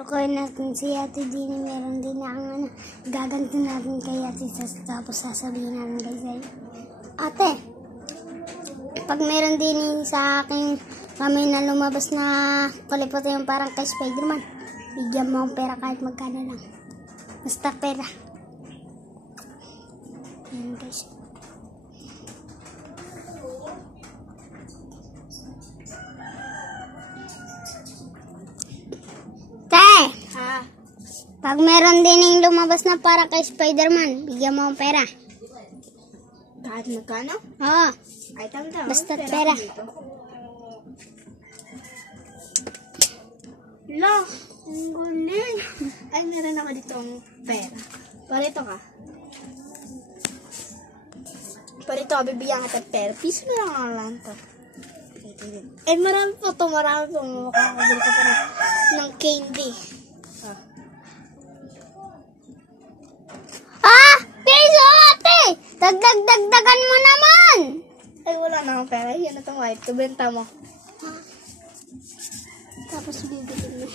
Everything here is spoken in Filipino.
Lulukoy natin si Ate Dini. Meron din akong gaganto natin kay Ate Sas. Tapos sasabihin natin kay Zay. Ate, pag meron din sa akin kami na lumabas na kulipot yung parang kay Spider-Man, bigyan mo ang pera kahit magkano lang. Basta pera. Ayan guys. Pag meron din yung lumabas na para kay Spider-Man, bigyan mo ang pera. Kahit magkano? Oo. Ay, tama-tama. Basta pera. Lo, ang guling. Ay, meron ako dito ang pera. Parito ka. Parito ka, bibigyan ka ng pera. Piso na lang ang lang to. Ay, marami po to. Marami po. Makakabili ka pa ng candy. Piso ate! Dagdagan mo naman! Ay, wala na akong pera. Yan na itong white. Ibenta mo. Tapos bibili mo.